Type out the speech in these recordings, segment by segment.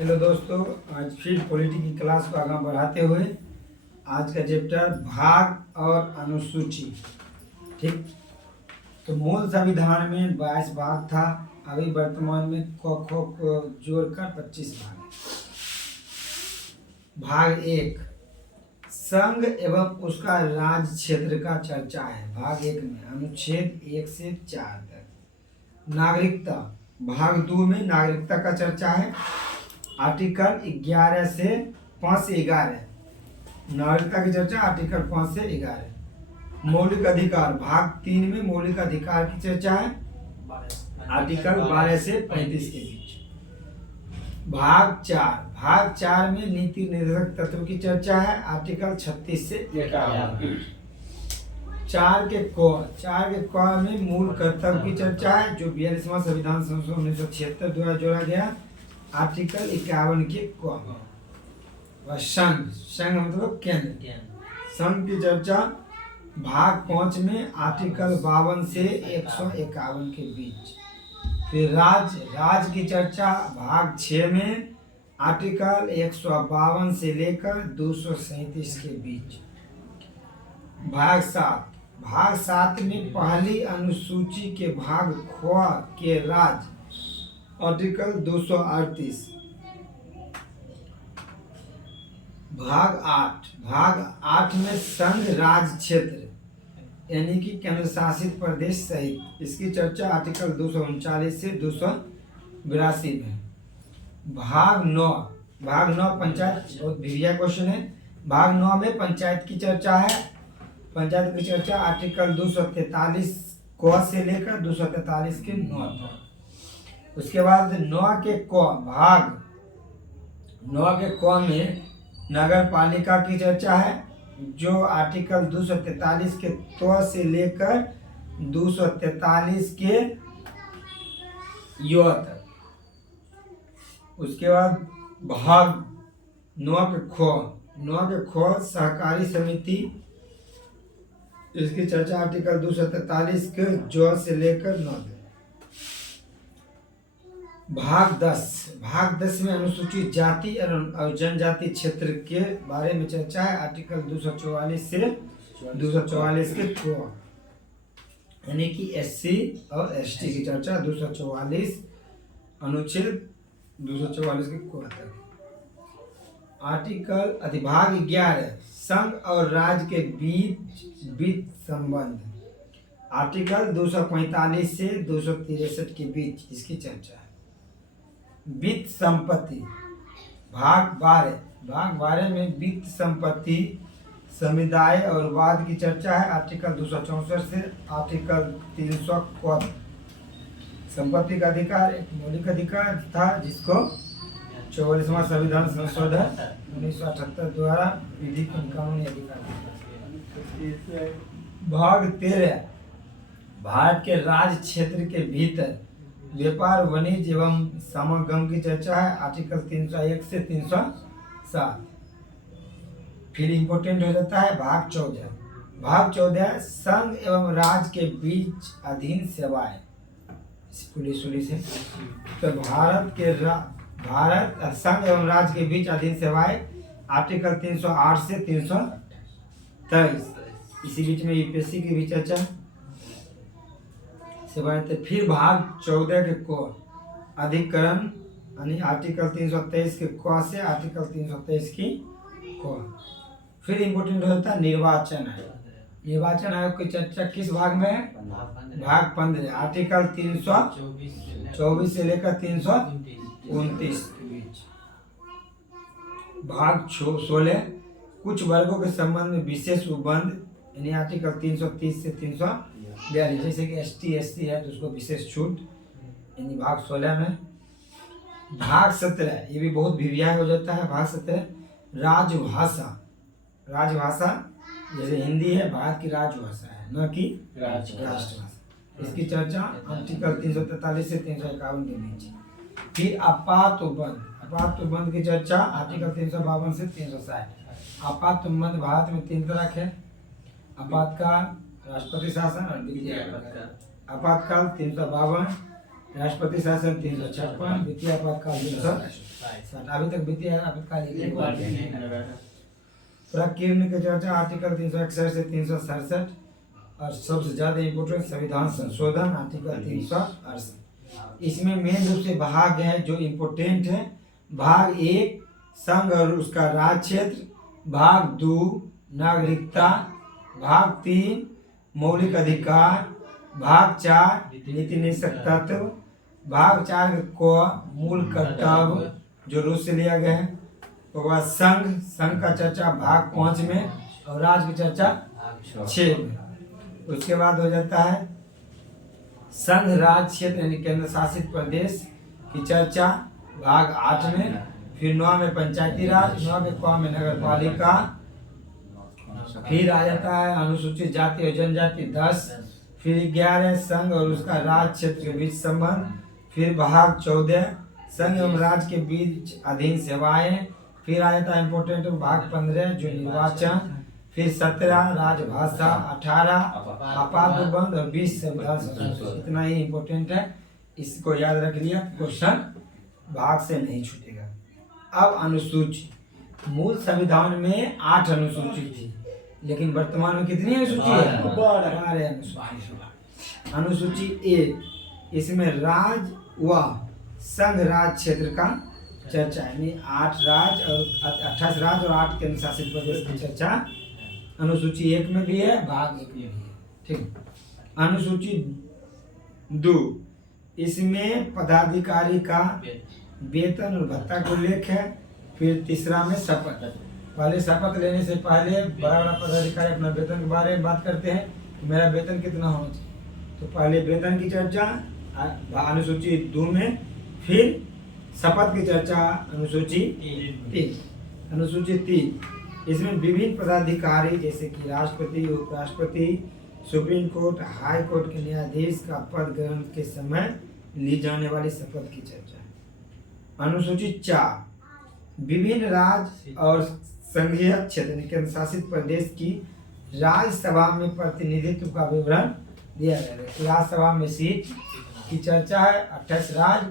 Hello दोस्तों, आज फिर पॉलिटी की क्लास को आगे बढ़ाते हुए आज का चैप्टर भाग और अनुसूची। ठीक, तो मूल संविधान में 22 भाग था। अभी वर्तमान में क ख को जोड़कर 25 भाग है। भाग 1 संघ एवं उसका राज्य क्षेत्र का चर्चा है। भाग 1 में अनुच्छेद 1 से 4 तक। नागरिकता भाग 2 में नागरिकता का चर्चा है। आर्टिकल 11 से 5 से 11 नागरिकता की चर्चा, आर्टिकल 5 से 11। मौलिक अधिकार भाग 3 में मौलिक अधिकार की चर्चा है, आर्टिकल 12 से 35 के बीच। भाग 4 में नीति निर्देशक तत्व की चर्चा है, आर्टिकल 36 से 51। 4 के क में मूल कर्तव्य की चर्चा है, जो 42वां संविधान संशोधन 1976 द्वारा जोड़ा गया, आर्टिकल 51 के क। संघ मतलब केंद्र। संघ की चर्चा भाग 5 में आर्टिकल 52 से 151 के बीच। फिर राज्य की चर्चा भाग 6 में आर्टिकल 152 से लेकर 237 के बीच। भाग 7 में पहली अनुसूची के भाग ख के राज्य, आर्टिकल 238। भाग 8 में संघ राज्य क्षेत्र यानी कि केंद्र शासित प्रदेश सहित, इसकी चर्चा आर्टिकल 239 से 282 में। भाग 9 पंचायत, बहुत भिरिया क्वेश्चन है। भाग 9 में पंचायत की चर्चा है। पंचायत की चर्चा आर्टिकल 243 क से लेकर 243 के 9 तक। उसके बाद 9 के क में नगर पालिका की चर्चा है, जो आर्टिकल 243 के त से लेकर 243 के य तक। उसके बाद भाग 9 के ख सहकारी समिति, इसकी चर्चा आर्टिकल 243 के ज से लेकर 9 तक। भाग 10 में अनुसूचित जाति और जनजाति क्षेत्र के बारे में चर्चा है, आर्टिकल 244 से 244 के क, यानी कि एससी और एसटी की चर्चा 244 अनुच्छेद 244 के क तक। आर्टिकल अधिभाग 11 संघ और राज्य के बीच वित्त संबंध, आर्टिकल 245 से 263 के बीच, इसकी चर्चा है। वित्त संपत्ति भाग 12 में वित्त संपत्ति, समुदाय और वाद की चर्चा है, आर्टिकल 264 से आर्टिकल 300 क। संपत्ति का अधिकार एक मौलिक अधिकार था, जिसको 44वां संविधान संशोधन 1978 द्वारा विधिक कानूनी अधिकार दिया। भाग 13 भारत के राज्य क्षेत्र के भीतर व्यापार, वाणिज्य एवं समागम की चर्चा है, आर्टिकल 301 से 307। फिर इम्पोर्टेंट हो जाता है भाग 14 संघ एवं राज्य के बीच अधीन सेवाएं, पुलिस है। तो भारत संघ एवं राज्य के बीच अधीन सेवाएं, आर्टिकल 308 से 323। इसी बीच में यूपीएससी की भी चर्चा सेवाएं। फिर भाग 14 के क अधिकरण, यानी आर्टिकल 323 के क से आर्टिकल 323 की क। फिर इम्पोर्टेंट होता है निर्वाचन आयोग की चर्चा किस भाग में है? भाग 15 आर्टिकल 324 से लेकर 329 के बीच। भाग 16 कुछ वर्गों के संबंध में विशेष उपबंध, यानी आर्टिकल 330 से 342, जैसे कि एसटी एससी है तो उसको विशेष छूट, यानी भाग 16 में। भाग 17 ये भी बहुत भिविया हो जाता है। भाग 17 राजभाषा, जैसे हिंदी है भारत की राजभाषा है, न कि राष्ट्रभाषा। इसकी चर्चा आर्टिकल 343 से 351 के बीच। फिर आपात उपबंध की चर्चा आर्टिकल 352 से 360। आपात उपबंध भारत में 3 तरह के, आपातकाल, राष्ट्रपति शासन और विधि आपातकाल। 352 राष्ट्रपति शासन 356, वित्तीय आपातकाल 360। अभी तक वित्तीय आपातकाल प्रकीर्ण की चर्चा आर्टिकल 361 से 367 और सबसे ज्यादा इम्पोर्टेंट संविधान संशोधन आर्टिकल 368। इसमें मेन रूप से भाग है जो इम्पोर्टेंट है। भाग 1 संघ और उसका राज क्षेत्र, भाग 2 नागरिकता, भाग 3 मौलिक अधिकार, भाग 4 नीति निषेध तत्व, भाग 4 को मूल कर्तव्य जो रूस से लिया गया है। तो वह संघ का चर्चा भाग 5 में और राज्य की चर्चा 6 में। उसके बाद हो जाता है संघ राज्य क्षेत्र यानी केंद्र शासित प्रदेश की चर्चा भाग 8 में। फिर 9 में पंचायती राज, 9 में क में नगर पालिका। फिर आ जाता है अनुसूचित जाति और जनजाति 10। फिर 11 संघ और उसका राज्य क्षेत्र के बीच संबंध। फिर भाग 14 संघ एवं राज्य के बीच अधीन सेवाएं। फिर आ जाता है इम्पोर्टेंट भाग 15 जो निर्वाचन। फिर 17 राजभाषा, 18 आपात बंद और 20 संविधान संशोधन। इतना ही इम्पोर्टेंट है, इसको याद रख लिया, क्वेश्चन भाग से नहीं छूटेगा। अब अनुसूची, मूल संविधान में 8 अनुसूची थी, लेकिन वर्तमान में कितनी अनुसूची है? 12 अनुसूची। अनुसूची 1 इसमें राज्य व संघ राज्य क्षेत्र का चर्चा है, यानी 8 राज्य और 28 राज्य और 8 केंद्र शासित प्रदेश की चर्चा अनुसूची 1 में भी है, भाग 1 में भी है। ठीक। अनुसूची 2 इसमें पदाधिकारी का वेतन और भत्ता को उल्लेख है। फिर तीसरा में शपथ। पहले शपथ लेने से पहले बड़ा बड़ा पदाधिकारी अपना वेतन के बारे में बात करते हैं कि मेरा वेतन कितना होना चाहिए। तो पहले वेतन की चर्चा अनुसूची 2 में, फिर शपथ की चर्चा अनुसूची 3। अनुसूची 3 इसमें विभिन्न पदाधिकारी जैसे कि राष्ट्रपति, उपराष्ट्रपति, सुप्रीम कोर्ट, हाई कोर्ट के न्यायाधीश का पद ग्रहण के समय ली जाने वाली शपथ की चर्चा है। अनुसूची 4 विभिन्न राज्य और संघीय क्षेत्र केंद्र शासित प्रदेश की राज्यसभा में प्रतिनिधित्व का विवरण दिया गया है। राज्यसभा में सीट की चर्चा है, 28 राज्य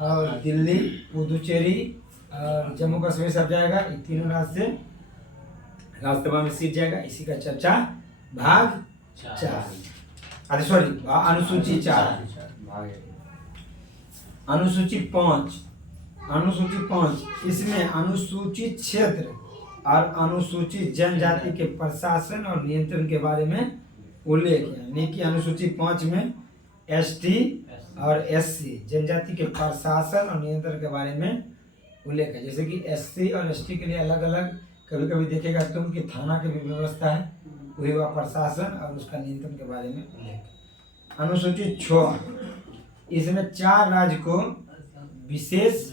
और दिल्ली, पुदुचेरी और जम्मू कश्मीर सब जाएगा। इन तीनों राज्य से राज्यसभा में सीट जाएगा, इसी का चर्चा भाग 4। सॉरी अनुसूची 4। अनुसूची 5 इसमें अनुसूचित क्षेत्र और अनुसूचित जनजाति के प्रशासन और नियंत्रण के बारे में उल्लेख है, यानी कि अनुसूची 5 में ST और SC जनजाति के प्रशासन और नियंत्रण के बारे में उल्लेख है। जैसे कि SC और ST के लिए अलग अलग कभी कभी देखेगा तुम कि थाना की भी व्यवस्था है, वही वह प्रशासन और उसका नियंत्रण के बारे में उल्लेख। अनुसूची 6 इसमें 4 राज्य को विशेष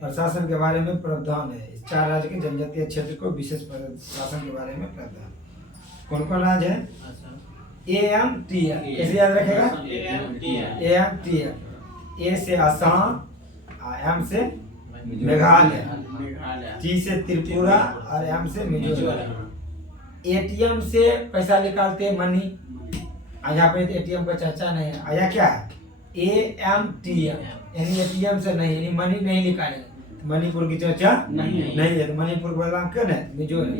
प्रशासन के बारे में प्रावधान है। इस 4 राज्य के जनजातीय क्षेत्र को विशेष प्रशासन के बारे में प्रावधान। कौन कौन राज्य है? AMTF कैसे याद रखेगा? AMTF। A से असम, M से मेघालय, T से त्रिपुरा और M से मिजोरम। ATM से पैसा निकालते हैं मनी, यहाँ पे ATM पर चर्चा नहीं है। आया क्या है? AMTF यानी ATM से नहीं, यानी मनी नहीं निकालेंगे। मणिपुर की चर्चा नहीं है, तो मणिपुर का बदलाव क्यों है? मिजोरम।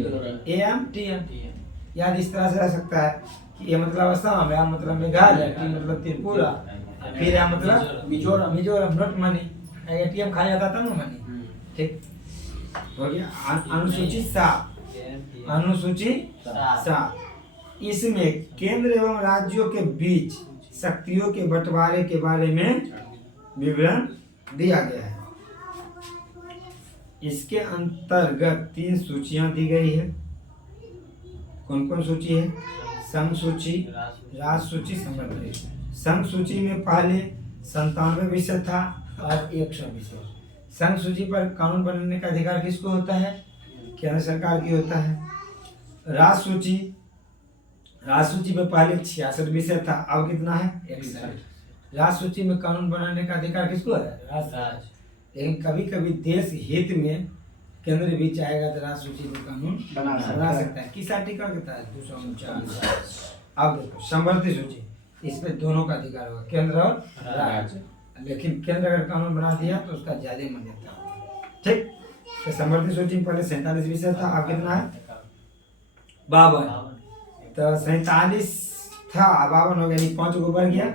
AMTM याद इस तरह से रह सकता है कि A मतलब असम, M मतलब मेघालय, T मतलब त्रिपुरा, फिर M मतलब मिजोरम। नॉट मनी, ATM खा जाता था ना मनी। ठीक हो गया। अनुसूची 7 इसमें केंद्र एवं राज्यों के बीच शक्तियों के बंटवारे के बारे में विवरण दिया गया है। इसके अंतर्गत 3 सूचियां दी गई है। कौन कौन सूची है? संघ सूची, राज सूची, संवर्ग। संघ सूची में पहले 97 विषय था और 100 विषय। संघ सूची पर कानून बनाने का अधिकार किसको होता है? केंद्र सरकार की होता है। राज सूची में पहले 66 विषय था, अब कितना है? 61। राज सूची में कानून बनाने का अधिकार किसको है? राज। लेकिन कभी कभी देश हित में केंद्र भी चाहेगा तो राज सूची में कानून बना सकता है। किस आर्टिकल के तहत? 249। अब देखो संवर्धित सूची, इसमें दोनों का अधिकार होगा, केंद्र और राज्य। लेकिन केंद्र अगर कानून बना दिया तो उसका ज्यादा मान्यता होता है। ठीक, तो समवर्ती सूची में पहले 47 विषय था, अब कितना है 52। तो 47 था, 52 हो गया, यानी 5 गो बढ़ गया।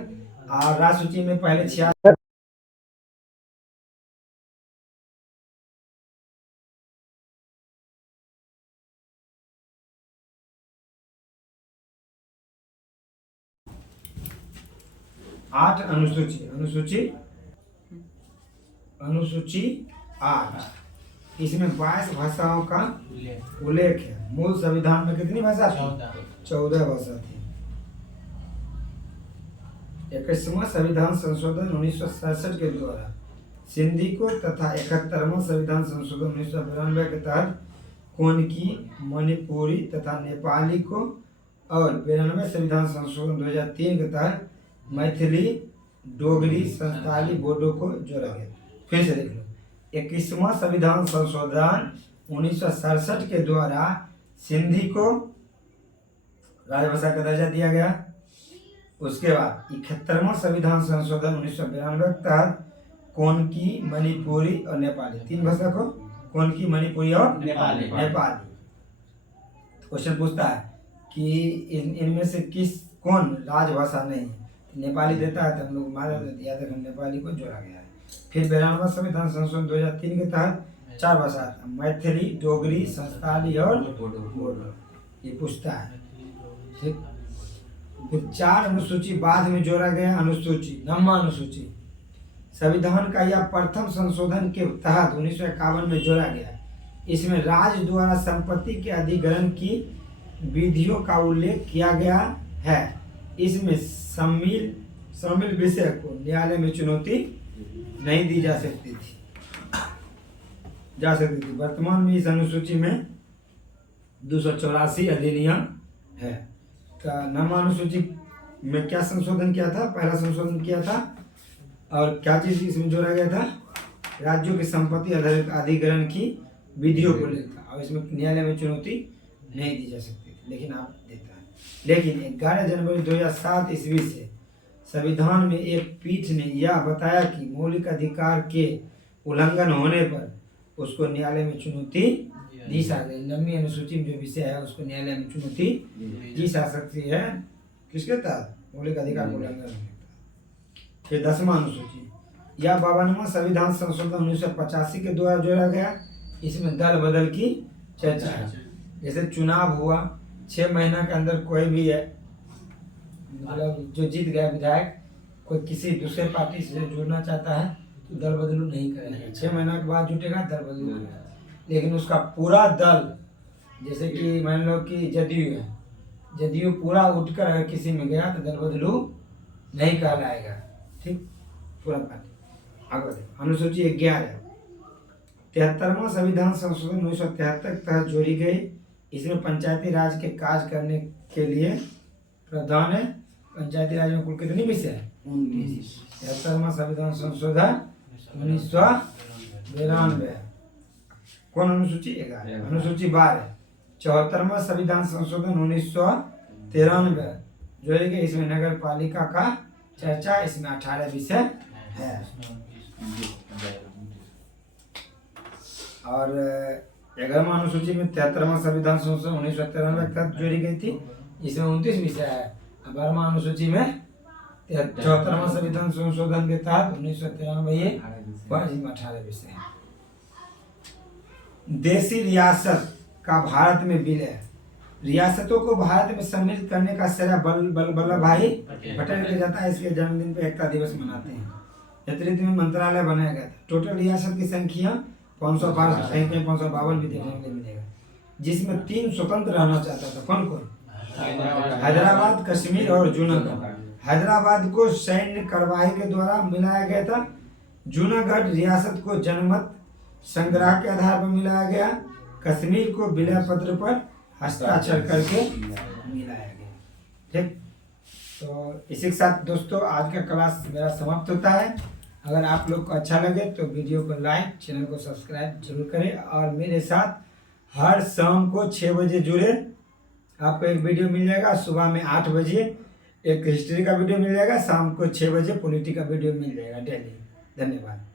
और राज्य सूची में पहले 66 8 अनुसूची 8, इसमें 22 भाषाओं का उल्लेख है। मूल संविधान में कितनी भाषा थी? 14 भाषा थी। 21वां संविधान संशोधन 1967 के द्वारा सिंधी को तथा 71वां संविधान संशोधन 1992 के तहत कोनकी, मणिपुरी तथा नेपाली को, और 92 संविधान संशोधन 2003 के तहत मैथिली, डोगरी, संताली, बोडो को जोड़ा गया। फिर से देख लो, 21वां संविधान संशोधन 1967 के द्वारा सिंधी को राजभाषा का दर्जा दिया गया। उसके बाद 71वां संविधान संशोधन 1992 के तहत कोनकी, मणिपुरी और नेपाली, 3 भाषा को, कोनकी, मणिपुरी और नेपाली। क्वेश्चन पूछता है कि इनमें से कौन राजभाषा नहीं है? नेपाली देता है तो हम लोग मारा याद रखें, नेपाली को जोड़ा गया है। फिर 92वां संविधान संशोधन 2003 के तहत 4 भाषा, मैथिली, डोगरी, संताली और बोडो, ये पूछता है। ठीक, फिर 4 अनुसूची बाद में जोड़ा गया। अनुसूची, नवमा अनुसूची संविधान का यह प्रथम संशोधन के तहत 1951 में जोड़ा गया। इसमें राज्य द्वारा संपत्ति के अधिग्रहण की विधियों का उल्लेख किया गया है। इसमें शामिल विषय को न्यायालय में चुनौती नहीं दी जा सकती थी। वर्तमान में इस अनुसूची में 284 अधिनियम है। नवमा अनुसूची में क्या संशोधन किया था? पहला संशोधन किया था, और क्या चीज इसमें जोड़ा गया था? राज्यों की संपत्ति आधारित अधिग्रहण की विधियों को लेकर, और इसमें न्यायालय में चुनौती नहीं दी जा सकती थी, लेकिन आप देता है। लेकिन 11 जनवरी 2007 ईस्वी से संविधान में एक पीठ ने यह बताया कि मौलिक अधिकार के उल्लंघन होने पर उसको न्यायालय में चुनौती दी जा सकती है। 9वीं अनुसूची में जो विषय है उसको न्यायालय में चुनौती दी जा सकती है। किसके तहत? मौलिक अधिकार के उल्लंघन होने पर। फिर 10वां अनुसूची, यह 52वां संविधान संशोधन 1985 के द्वारा जोड़ा गया। इसमें दल बदल की चर्चा है। जैसे चुनाव हुआ, 6 महीना के अंदर कोई भी है, मतलब जो जीत गया विधायक, कोई किसी दूसरे पार्टी से जुड़ना चाहता है तो दल बदलू नहीं करेगा। 6 महीना के बाद जुटेगा, दल बदलू करेगा। लेकिन उसका पूरा दल, जैसे कि मान लो कि जदयू है, जदयू पूरा उठकर अगर किसी में गया तो दल बदलू नहीं कहलाएगा। ठीक, पूरा पार्टी। आगे देखो, अनुसूची 11, 73वां संविधान संशोधन 1973 के तहत जोड़ी गई। इसमें पंचायती राज के कार्य करने के लिए प्रावधान है। पंचायती राज में कुल कितनी विषय है? 29। 73वां संविधान संशोधन 1992। कौन अनुसूची? 11। अनुसूची 12, 74वां संविधान संशोधन 1993 जोड़े गए। इसमें नगर पालिका का चर्चा, इसमें 18 विषय है। और 11वां अनुसूची में 73वां संविधान संशोधन 1993 के तहत जोड़ी गई थी। इसमें 29 विषय है। 12वां अनुसूची में 74वां संविधान संशोधन के तहत 1993 इसमें 18 विषय है। देशी रियासत का भारत में विलय, रियासतों को भारत में सम्मिलित करने का श्रेय वल्लभ भाई पटेल को जाता है। इसके जन्मदिन पे एकता दिवस मनाते हैं। नेतृत्व में मंत्रालय बनाया गया था। टोटल रियासत की संख्या 552 552 भी देखने को मिलेगा, जिसमें 3 स्वतंत्र रहना चाहता था। कौन कौन? हैदराबाद, कश्मीर और जूनागढ़। हैदराबाद को सैन्य कार्रवाई के द्वारा मिलाया गया था। जूनागढ़ रियासत को जनमत संग्रह के आधार पर मिलाया गया। कश्मीर को विलय पत्र पर हस्ताक्षर करके मिलाया गया। ठीक, तो इसी के साथ दोस्तों आज का क्लास मेरा समाप्त होता है। अगर आप लोग को अच्छा लगे तो वीडियो को लाइक, चैनल को सब्सक्राइब जरूर करें, और मेरे साथ हर शाम को 6 बजे जुड़े। आपको एक वीडियो मिल जाएगा सुबह में 8 बजे, एक हिस्ट्री का वीडियो मिल जाएगा, शाम को 6 बजे पॉलिटी का वीडियो मिल जाएगा डेली। धन्यवाद।